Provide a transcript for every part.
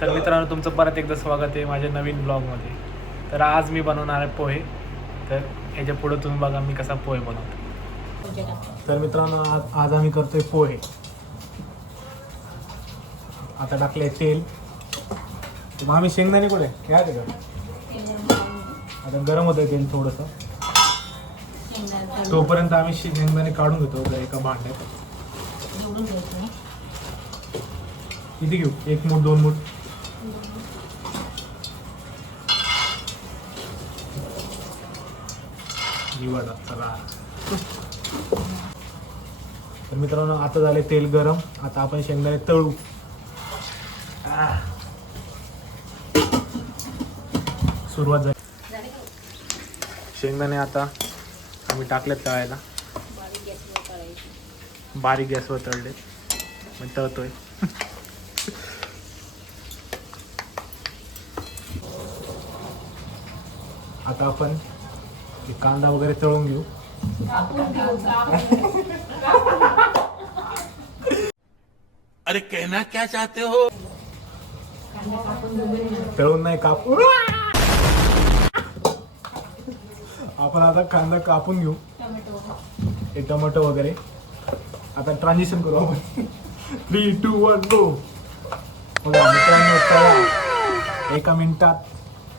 तर मित्रांनो तुमचं परत एकदा स्वागत आहे माझ्या नवीन ब्लॉगमध्ये. तर आज मी बनवणार आहे पोहे. तर ह्याच्या पुढे तुम्ही बघा मी कसा पोहे बनवतो. तर मित्रांनो आज आम्ही करतोय पोहे. आता टाकले तेल. मग आम्ही शेंगदाणे कुठे घ्या ते का आता गरम होतं तेल थोडंसं. तोपर्यंत आम्ही शेंगदाणे काढून घेतो एका भांड्यात. किती घेऊ? 1 मूठ 2 मूठ? निवडा चला. तर मित्रांनो आता झाले तेल गरम. आता आपण शेंगदाणे तळू. सुरुवात झाली. शेंगदाणे आता आम्ही टाकलेत तळायला. बारीक गॅसवर तळले. मग तळतोय. आता आपण कांदा वगैरे तळून घेऊ. अरे कहना क्या चाहते हो? तळून नाही कापून. आपण आता कांदा कापून घेऊ. हे टोमॅटो वगैरे. आता ट्रान्झिशन करू आपण. 3, 2, 1 गो. बघा मित्रांनो तळा 1 मिनिटात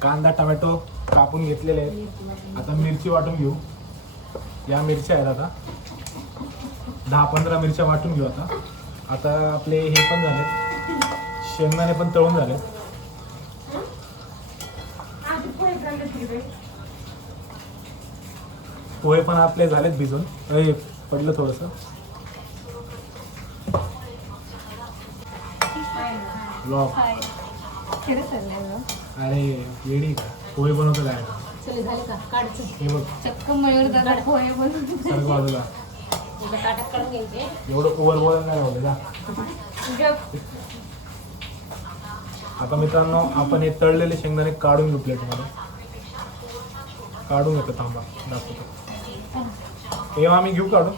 कांदा टोमॅटो कापून घेतलेले आहेत. आता मिरची वाटून घेऊ. या मिरच्या आहेत. आता 10-15 मिरच्या वाटून घेऊ. आता आपले हे पण झाले. शेंगदाणे पण तळून झाले. पोहे पण आपले झालेत भिजून. पडलं थोडंसं. लॉक. अरे येडी का पोहे बनवतो काय? हे बघ सर्व बाजूला एवढं ओव्हर बोल नाही होतं जा. आता मित्रांनो आपण हे तळलेले शेंगदाणे काढून घेऊ प्लेटमध्ये. काढून घेतो. थांबा दाखवतो. हे आम्ही घेऊ काढून.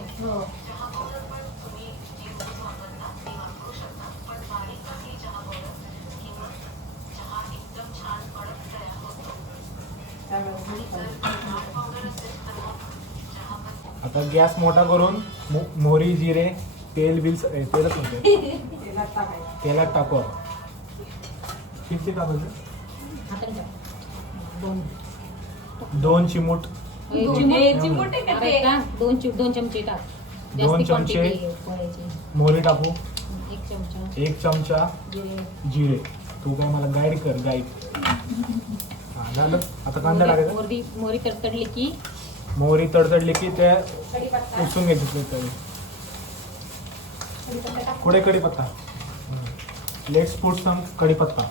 आता गॅस मोठा करून मोहरी जिरे तेल बिल तेलच म्हणते तेलात टाकू. किती टाकायचं? 2 चिमूट. 2 चमचे टाक. 2 चमचे मोहरी टाकू. 1 चमचा जिरे. तू काय मला गाईड कर गाईड. हा झालं. आता कांदा टाकायचा. मोहरी तडतडली की मोहरी तडतडली की ते उचून घ्यायची. पुढे कढीपत्ता. लेट्स पुट सम कढीपत्ता.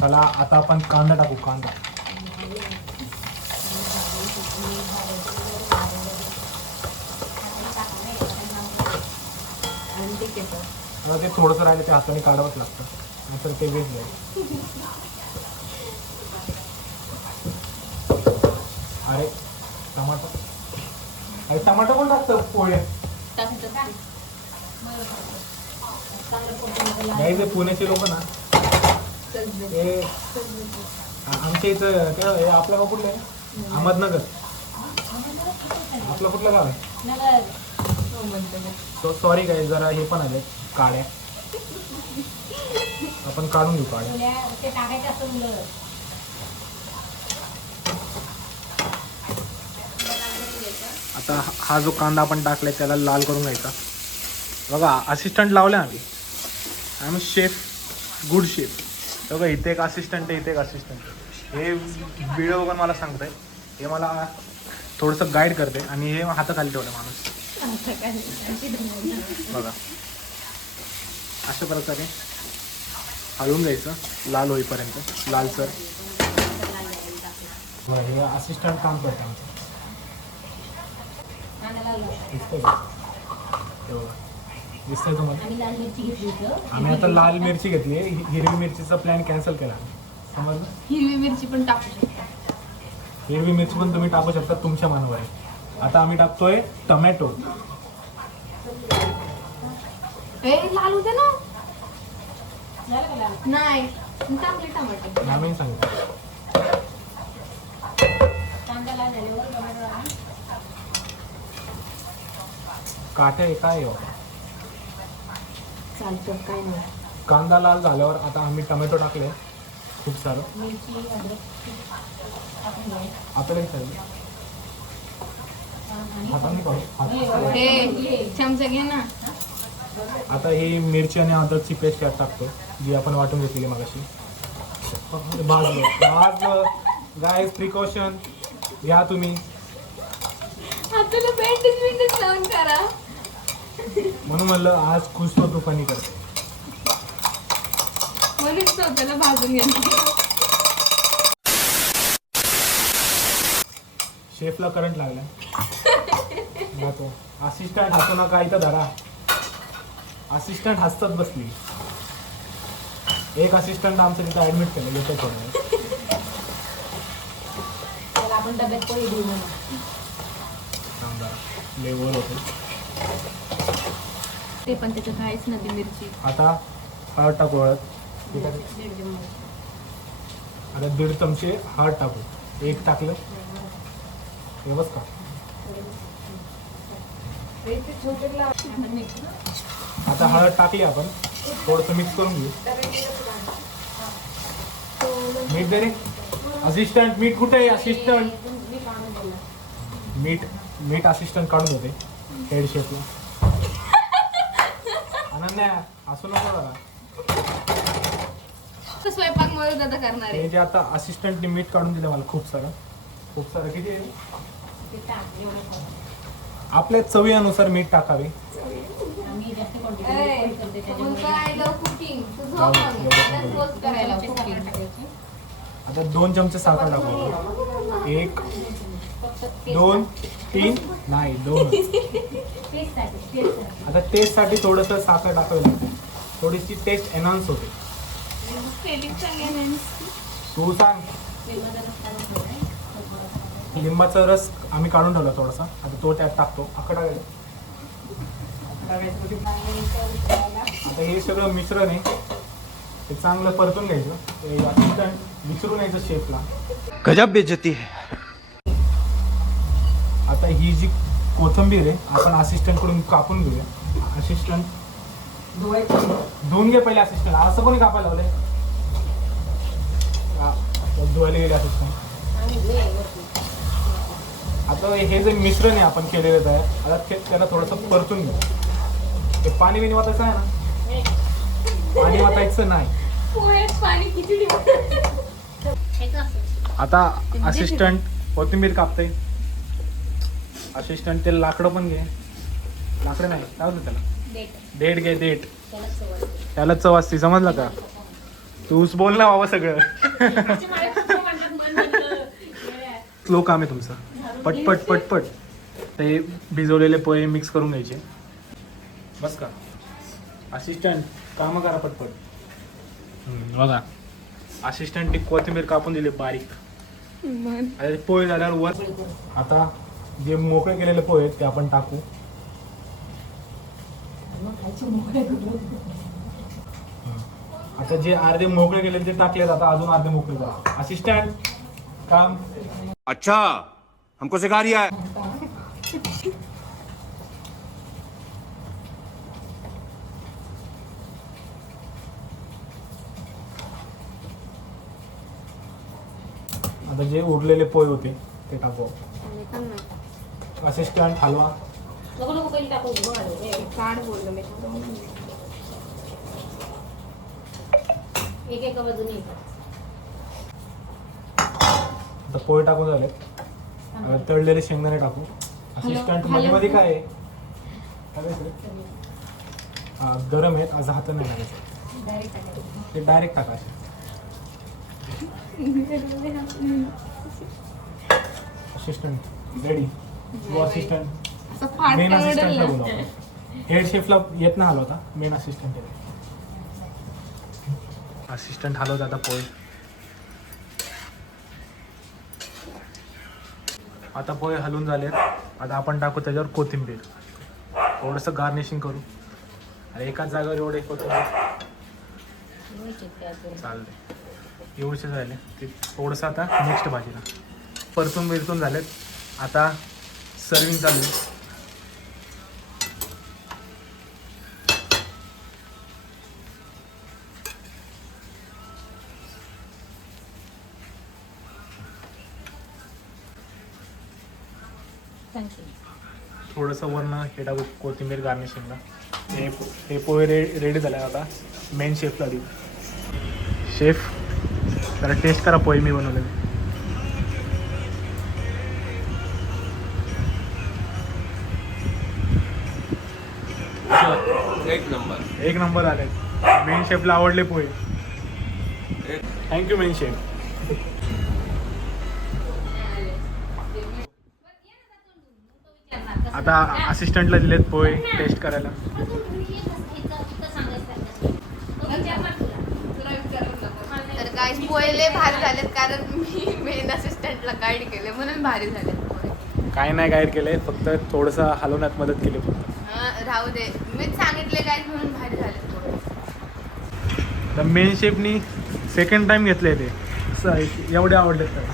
चला आता आपण कांदा टाकू. कांदा ते थोडंसं राहिलं ते हाताने काढावंच लागतं. नंतर ते वेस्ट जाईल. अरे टमाटो. अरे टमाटो पण टाकतं पोहे. नाही ते पुण्याचे लोक ना ते आमच्या इथं काय आपलं गाव कुठलं आहे? अहमदनगर. आपलं कुठलं गाव आहे? सॉरी काय जरा हे पण आले काड्या. आपण काढून घेऊ काड्या. आता हा जो कांदा आपण टाकलाय त्याला लाल करून घ्यायचा. बघा असिस्टंट लावले आम्ही शेफ. Good chef. बघा इथे एक असिस्टंट आहे. इथे एक असिस्टंट. हे व्हिडिओ बघून मला सांगताय. हे मला थोडंसं गाईड करते. आणि हे हाताखाली ठेवलं माणूस. बघा अशा प्रकारे हलवून घ्यायचं लाल होईपर्यंत. लालसर. हे असिस्टंट काम करते आमचं. दिसतंय तुम्हाला? आम्ही आता लाल मिरची घेतली. हिरवी मिरचीचा प्लॅन कॅन्सल केला. समजलं? हिरवी मिरची पण टाकू शकता. हिरवी मिरची पण तुम्ही टाकू शकता तुमच्या मनावर आहे. आता आम्ही टाकतोय टमॅटो. लाल होते ना. झालं का लाल? नाही टाकले टमाटे. आम्ही सांगितलं. कांदा लाल झाल्यावर टोमॅटो टाका. काठे आहे काय हो? चालतं काय नाही. कांदा लाल झाल्यावर आता आम्ही टमॅटो टाकले खूप सारं. मिरची अद्रक टाकून घ्यायचं. आपल्याला सांगितलं आणि हाताने पाहू. हात. हे चमचा घे ना. आता ही मिरची आणि अद्रकची पेस्ट यात टाकतो जी आपण वाटून घेतलेली मगाशी. भाजलं गाईज प्रिकॉशन घ्या तुम्ही. हाताला बँडेज लावून करा. म्हणून म्हणलं आज खुश तो तुफानी करते. म्हणून स्वतःला भाजून घ्यायचं. शेफला करंट लागला. असिस्टंट हसू नका इथं धरा. असिस्टंट हसतात बसली. एक असिस्टंट आमचं तिथं ऍडमिट केलं येतं थोडं. त्याला आपण डब्यात पोळी देऊ म्हणून. लेवल होते. ते पण त्याच्यात काहीच नाही मिरची. आता हळद टाकू. हळद ठीक आहे. दीड चमच. आता 1.5 चमचे हळद टाकू. एक टाकलं एवढंच का. आता हळद टाकली आपण थोडंसं मिक्स करून घेऊ. मीठ दे रे असिस्टंट. मीठ कुठे आहे असिस्टंट? मी काढून दिलं. मीठ असिस्टंट काढून होते हेड शेफला. अनन्या असू नको दादा. स्वयंपाक मदत आता करणार आहे. हे जे आता असिस्टंटने मीठ काढून दिलं मला खूप सारं किती आहे? ते टाक एवढं खाऊ. आपल्या चवीनुसार मीठ टाकावे. आम्ही जास्त क्वांटिटी करते त्याच्यामुळे कुकिंग साखर टाकायची. आता 2 चमचे साखर टाकू. 1 फक्त 2 3 नाही 2. टेस्टसाठी. आता टेस्टसाठी थोडंसं साखर टाकावी लागते. थोडीशी टेस्ट एनहान्स होते. तू सांग. लिंबाचा रस आम्ही काढून ठेवला थोडासा. आता तो त्यात टाकतो. आकडा आता हे सगळं मिश्रण आहे ते चांगलं परतून घ्यायचं. असिस्टंट विचारून यायचं शेफला. गजब बेइज्जती है. आता ही जी कोथिंबीर आहे आपण असिस्टंट कडून कापून घेऊया. असिस्टंट धुवून घे पहिले. असिस्टंट असं कोणी कापायला लावलंय? धुवायला गेले असिस्टंट. आता हे जे मिश्रण आहे आपण केलेलं आहे आता त्याला थोडंसं परतून घेऊ. ते पाणी बिणी वाटायचं आहे ना. पाणी वाटायचं नाही. पोह्यात पाणी खिचडी. आता असिस्टंट कोथिंबीर कापते. असिस्टंट ते लाकडं पण घे. लाकडं नाही काय होतं त्याला? देठ घे. देठ त्याला चव असते. समजलं का? तूच बोल ना बाबा सगळं. स्लो काम आहे तुमचं. पटपट पटपट. ते भिजवलेले पोहे मिक्स करून घ्यायचे. बस का असिस्टंट कामं करा पटपट. बघा असिस्टंटने कोथिंबीर कापून दिली बारीक. आता ते पोहे झाल्यावर वर आता जे मोकळे केलेले पोहे आहेत ते आपण टाकू. आता जे अर्धे मोकळे केले ते टाकले. आता अजून अर्धे मोकळे करा. असिस्टंट काम. अच्छा हमको सिखा रिया है. आता जे उरलेले पोहे होते ते टाकू. असिस्टंट हलवा. नको पहिले टाकून घेऊ. काढ बोललो मी. एक बाजूने आता पोहे टाकून झाले. आता तळलेले शेंगदाणे टाकू. असिस्टंट मध्ये मध्ये काय आहे? हा गरम आहेत आज हात नाही लागायचं. ते डायरेक्ट टाका. Assistant ready. Go assistant. Main असिस्टंटला बोलू. हेड शेफला येत नाही हलवता. मेन असिस्टंट आहे. असिस्टंट हलवत आता पोहे. आता पोहे हलवून झाले. आता आपण टाकू त्याच्यावर कोथिंबीर, थोडंसं गार्निशिंग करू. आणि एकाच जागेवर एवढे कोथिंबीर चालते. एवढेच झाले ते थोडंसं. आता नेक्स्ट भाजीला परतून बिरतून झालेत. आता सर्विंग चालू आहे. थँक्यू. थोडंसं वरनं हे टाकू कोथिंबीर गार्निशिंगला. हे पोहे रेडी झाले. आता मेन शेफला देऊ. शेफ जरा टेस्ट करा पोहे मी बनवले. एक नंबर आले. मेन शेफला आवडले पोहे. Thank you main chef. आता असिस्टंटला दिलेत पोहे टेस्ट करायला. तर गाईस पोहे भारी झालेत कारण मी मेन असिस्टंटला गाईड केले म्हणून भारी झालेत पोहे. काय नाही गाईड केलंय, फक्त थोडंसं हलवण्यात मदत केली फक्त. राहू दे, मीच सांगितले गाईड म्हणून भारी झालेत पोहे. तर मेन शेफनी सेकंड टाइम घेतले ते. एवढे आवडलेत त्याला.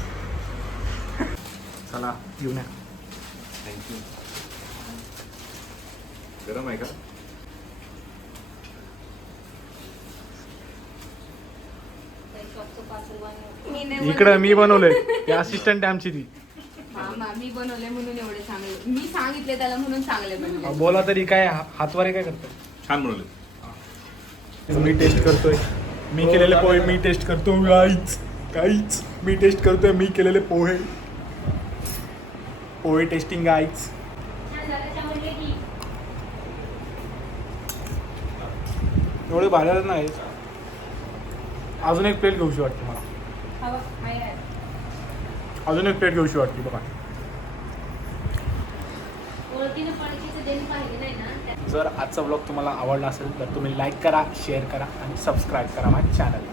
चला येऊन या. थँक्यू. गरम आहे का? इकडं मी बनवलंय. ते असिस्टंट आहे आमची ती. मी बनवले म्हणून एवढे चांगले. मी सांगितले त्याला म्हणून चांगले बनले. बोला तरी काय हातवारे काय करतो. छान बनवले. मी टेस्ट करतोय. मी केलेले पोहे मी टेस्ट करतो. काहीच मी टेस्ट करतोय. मी केलेले पोहे टेस्टिंग गाईच. एवढे भारी नाही. अजून एक प्लेट घेऊशी वाटते मला. अजून एक प्लेट घेऊशी वाटते बघा. जर आजचा ब्लॉग तुम्हाला आवडला असेल तर तुम्ही लाईक करा, शेअर करा आणि सबस्क्राईब करा माझ्या चॅनलला.